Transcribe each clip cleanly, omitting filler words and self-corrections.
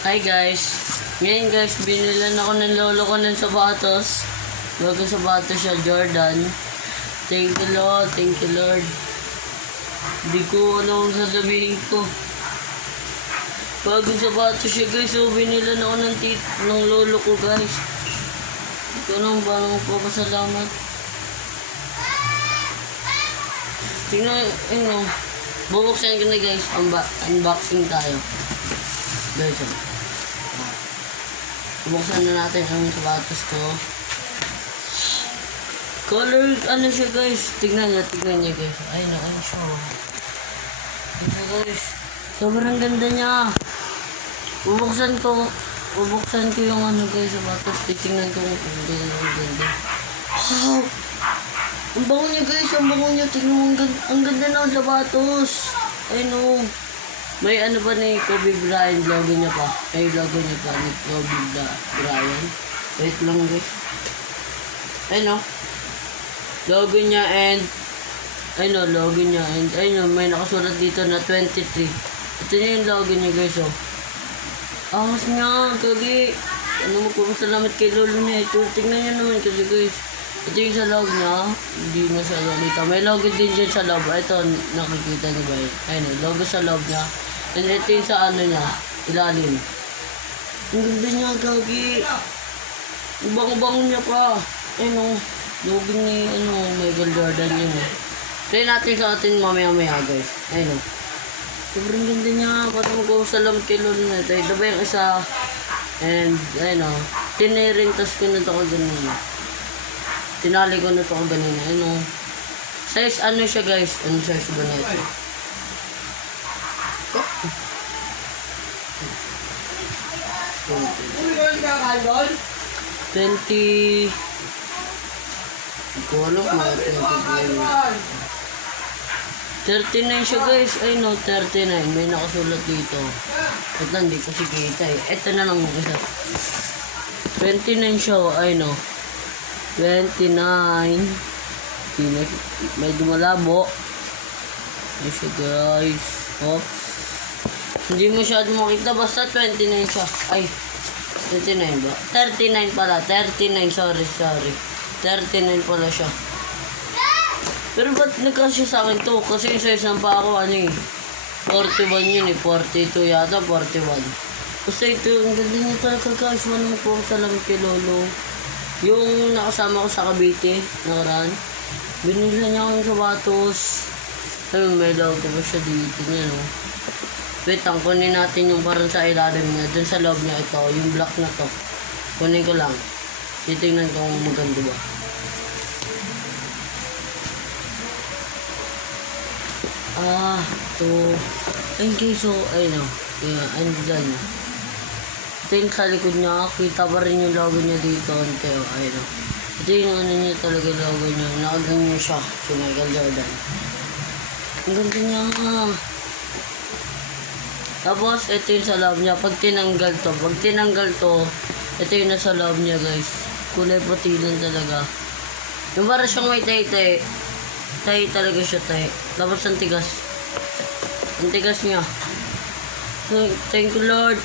Hi guys, ngayon guys, binilan ako ng lolo ko ng sapatos. Bagong sapatos siya, Jordan. Thank you Lord, thank you Lord. Hindi ko alam kung sasabihin ko. Bagong sapatos siya guys, so binilan ako ng lolo ko guys. Hindi ko alam paano magpapasalamat. Tingnan, bubuksan ko na guys, unboxing tayo. Guys, buksan na natin ang sapatos ko. Color, ano siya guys? Tignan niya guys. Ay siya. Ito guys. Sobrang ganda niya. Bubuksan ko yung ano guys, sapatos. Titingnan ko kung ganda. Wow! Ang bango niya guys, ang bango niya. Tingnan mo, ang ganda ng sapatos. Ay no. May ano pa ni Kobe Bryant, logo niya pa. Ay, logo niya pa ni Kobe Bryant. Wait lang guys. Ay no. Logo niya and may nakasulat dito na 23. Ito na yung logo niya guys, oh. Angas niya, kagi. Ano mo po, salamat kay lolo niya. Ito, tingnan niyo naman kasi guys. Ito yung sa loob niya. Hindi masyado dito. May logo din dyan sa loob. Ito, nakikita niyo ba yun? Ayun, logo sa loob niya. And ito yung sa ano niya, ilalim. Ang ganda niya, gagi. Ang bango-bango niya pa. Ayun, logo ni, Michael Jordan yun, eh. Try natin sa atin mamaya-maya, guys. Ayun, sobrang ganda niya. Parang magkakasalam kay lolo na ito. Ito ba yung isa? And, ayun, tinirintas ko na ito ko ganun. Tinali ko na ito ko ganun. Size ano siya, guys? Anong size ba na ito? 20. Hindi ko alam mga 39 siya guys. Ay no, 39. May nakasulat dito. Ito hindi ko si kita eh. Ito na lang yung isa. 29 siya. Ay no. 29. May dumalabo. Ay siya guys. Oh. Hindi masyado makita. Basta 29 siya. Ay. 29 ba? 39 pala. 39. Sorry. 39 pala siya. Pero ba't nagkasya sa akin to? Kasi yung size ng pa ako, 41 yun eh. 42 yata, 41. Basta ito, ang ganda niya talaga guys. Manong po salamat kay lolo. Yung nakasama ko sa Cavite, nakaraan. Binigyan niya akong sapatos. Ayun, may logo pa siya dito niya, no? Wait, kunin natin yung parang sa ilalim niya. Dun sa loob niya ito, yung black na to. Kunin ko lang. Titingnan ko kung maganda ba. Ito. Ayun guys, so, ayun o. Ayun dyan. Ito yung sa likod niya. Kita pa rin yung logo niya dito. Ayun o. Ito yung ano niya talaga logo niya. Nakaganyan siya. Si Michael Jordan. Ang ganda niya. Tapos, ito yung sa loob niya. Pag tinanggal to, ito yung nasa loob niya guys. Kulay puti lang talaga. Yung para siyang may tay-tay. Tay talaga siya, tay. Tapos ang tigas. Ang tigas niya. So, thank you Lord.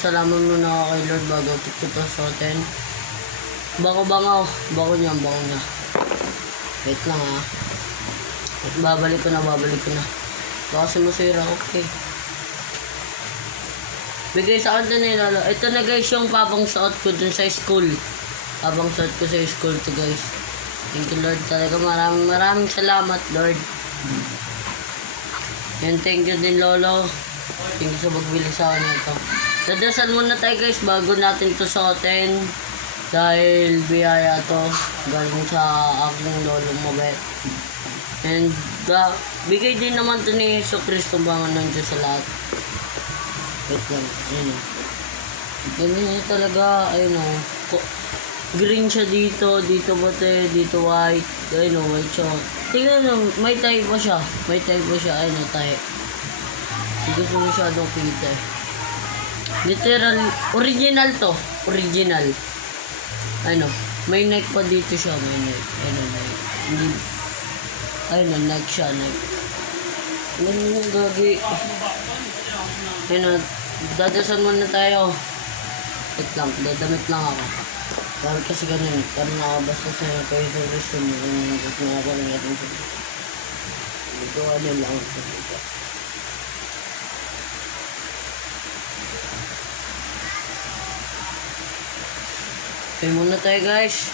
Salamat muna ako kay Lord bago ito sa atin. Bango. Bango niya. Wait lang ha. Babalik ko na. Baka sumusira, okay. Bigay sa akin na lolo. Ito na guys yung papang suot ko dun sa school. Papang suot ko sa school to guys. Thank you Lord talaga. Maraming salamat Lord. And thank you din lolo. Thank you sa magbili sa akin ito. Dadasal muna tayo guys bago natin ito suotin. Dahil biyaya to. Galing sa aking lolo mabait. And bigay din naman to ni Yeso Cristo bangon ng Diyos sa lahat. Wait lang, ganyan niya talaga, green siya dito puti, dito white, white siya. Tingnan nyo, may tayo pa siya, tayo. Hindi ko masyadong kita. Literal, original. May neck pa dito siya, neck. Neck siya. Ganun yung gagi. Ayun na, dadasan muna tayo. Wait lang, dadamit lang ako. Dahil kasi ganun, parang nakabasta sa'yo kayo sa resume mo. Kung ako rin natin sa dito, ano lang sa dito. Okay muna tayo guys.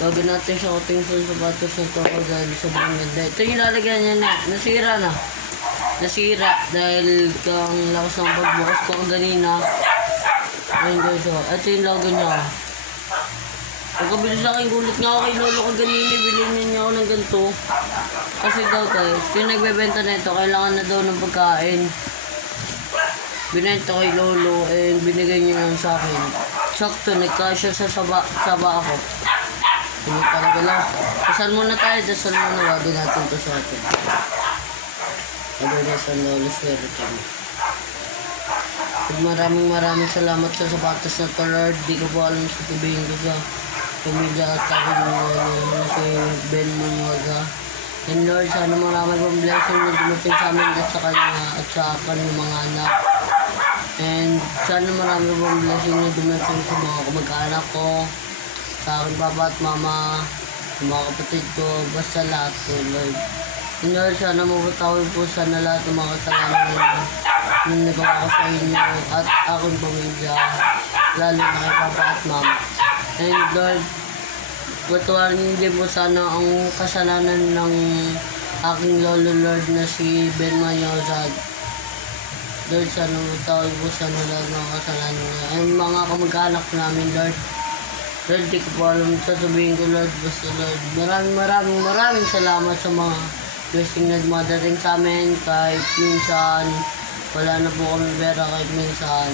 Bago natin sa ating sapatos na to dahil sobrang ganda. Ito yung lalagyan niya na. Nasira na. Nasira dahil kang lakas ng pagbukas ko kanina. Ayun guys, oh. Ito yung logo niya. Pagkabili sa akin, gulit nga ako kay lolo ko ganina. Bilhin niya ako ng ganito. Kasi daw guys, yung nagbebenta na ito, kailangan na daw ng pagkain. Binenta kay lolo and binigay niya lang sa akin. Sakto, nagkasya sa saba ako. Hindi talaga lang. Dasal muna tayo, dasal muna. Wag natin ito sa atin. Dasal lolo, swerte kami. Maraming salamat sa sapatos na to, Lord. Di ko po alam sa sabihin ko sa pamilya at akin na si Ben Manuaga. And Lord, sana marami pang blessing na dumating sa amin at sa kanya at sa kanyang mga anak. And sana marami pang blessing na dumating sa mga kamag-anak ko, sa aking papa at mama, sa mga kapatid ko, basta lahat po, Lord. And Lord, sana mapatawin po sana lahat ng mga kasalanan yung nagawa ko sa inyo at akong pamilya, lalo na kay papa at mama. And Lord, patuwarin niyo din po sana ang kasalanan ng aking lolo, Lord, na si Ben Manuaga. Lord, sana matawag po sana lahat ng kasalanan niya. And mga kamag-anak namin, Lord. Lord, di ko po alam sasabihin ko, Lord. Basta, Lord, maraming salamat sa mga blessing na dumadating sa amin. Kahit minsan, wala na po kami pera, kahit minsan,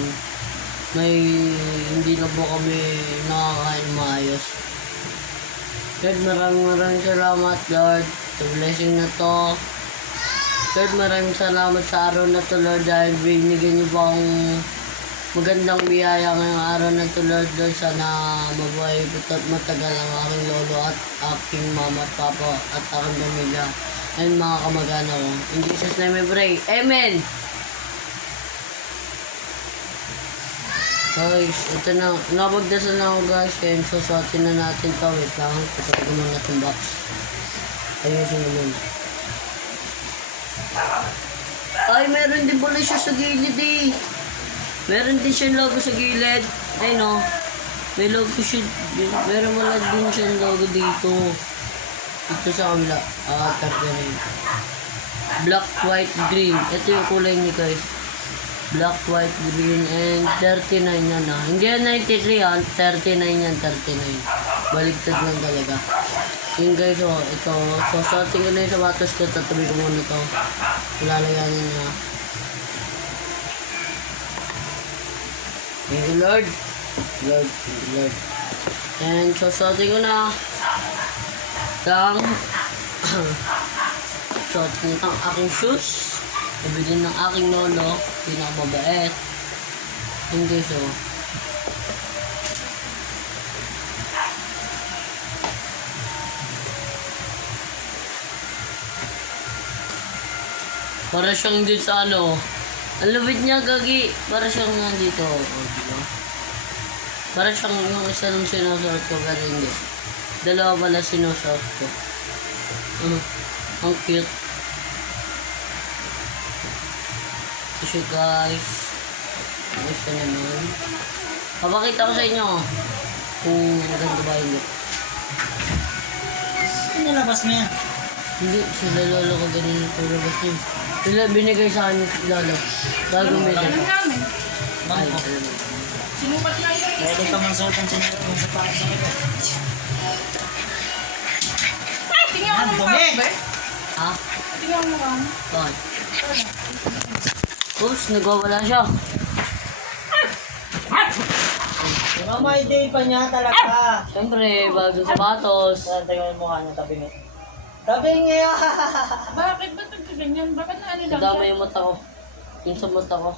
hindi na po kami nakakain maayos. Lord, maraming salamat, Lord, sa blessing na to. Lord, maraming salamat sa araw na to, Lord, dahil binigyan niyo po akong magandang biyaya ngayong araw na to, Lord. Lord, sana mabuhay at matagal ang aking lolo at aking mama at papa at aking pamilya and mga kamag-anak ko. In Jesus' name I pray. Amen! Guys, ito na. Napagdasal na ako guys. Kaya susuatin na natin ito. Wait lang. Pasok ko muna itong box. Ayusin mo muna. Ay, meron din pala siya sa gilid eh. Meron din siya logo sa gilid. Ay no. May logo siya. Meron wala din siya logo dito. Ito sa kabila. Tap na rin. Black, white, green. Ito yung kulay niya guys. Black, white, green, and 39 yan ah. Hindi yan 93 ah. 39 yan, 39. Baligtad lang talaga. Yun guys, oh, ito. So, sorting ko na yung sapatos ko. Tatabi ko muna ito. Lalaganin niya. Thank you, Lord. Lord, thank you, Lord. And so, sorting ko na. Sorting ang aking shoes. Nabili ng aking lolo, pinakamabait. Hindi so. Para siyang dito sa ano. Ang lupit niya, gagi. Para siyang nandito. Diba? Para siyang yung isa nung sinusuot ko, pero hindi. Dalawa pala sinusuot ko. Ang cute. So guys, gusto naman. Papakita ko sa inyo kung maganda ba hindi. Nilabas mo yan? Hindi, sila lolo ko ganun yung purabas niya. Sila binigay sa akin lolo. Bagong binigay. Ay, Sinukat nga yun. Pwede ka man suot ang sinuot mo sa pakit sa ito. Tingnan ko mukha mo, be. ha? Tingnan mo mukha mo. Bakit? Oops, nagwawala siya. Pero may day pa niya talaga. Siyempre, bagong sapatos. Tingnan mo mukha niya, tabi nga. Tabi nga! Bakit ba ganyan? Bakit na ano lang Nadama siya? yung mata ko. Yung sa mata ko.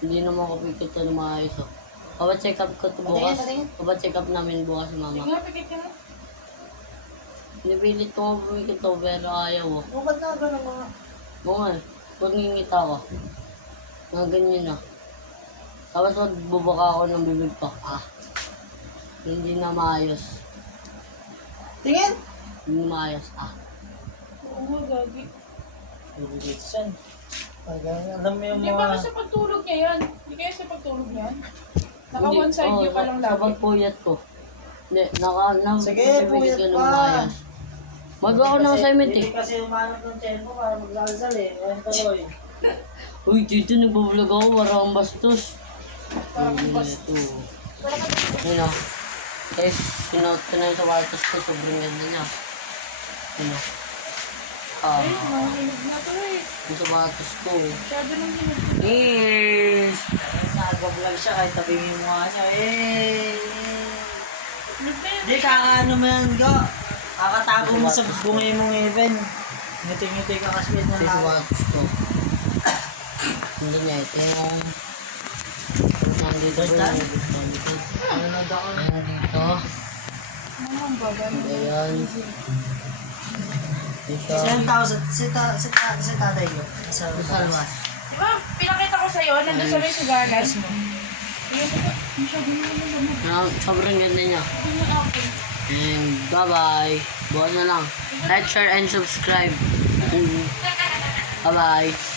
Hindi naman ko pikit ito na maayos. Oh. Papacheck up ko ito bukas. Papacheck up namin bukas si mama. Tingnan, pikit ka na. Pinipilit ko nga pumikit ito pero ayaw. Oh. Bukod na ba ng mga... Oo nga. Pag ngingita ko, mga ganyan na. Tapos magbubaka ako ng bibig pa. Hindi na maayos. Tingin! Hindi na maayos. Oo nga, gagi. Bibigit siya. Alam mo yung Hindi ba mga... sa pagtulog niya yan? Hindi kaya sa pagtulog niyan? Naka one side view ka lang Sa lagi. pagpuyat ko. Hindi, Sige, bibigit puyat ka ng pa. maayos. Magawa ko ng assignment eh. Hindi kasi umanap ng tiyan mo para maglalsal eh. Ayun tuloy. Uy, dito nagbablog ako, parang bastos. Parang Ito. Yun o. Guys, sinuot ko na yung sapatos ko, sobrang ganda niya. Yun o. Ay, mahilig na to eh. Yung sapatos ko. Masyado nang hinog. Yes! Nag-vlog siya kahit tabingin mo nga siya. Eh! Lupit. Hindi, kakaano mo yan, Go. Kakatago mo sa bungay mong even. Ngiti-ngiti ka kasi na Ito yung lang. sapatos ko. Hindi niya, ito yung... Nandito po Basta? yung nandito. Nanonood ako. Nandito. Ang bagal. Ayan. Isa. Saan tao? Si tatay ko. Sa Salwas. Di ba, pinakita ko sa'yo, nandun sa may sigaras mo. Ayun ko, masyado naman. Sobrang ganda niya. Ano yung akin? And bye-bye. Buwan na lang. Like, share, and subscribe. Bye-bye.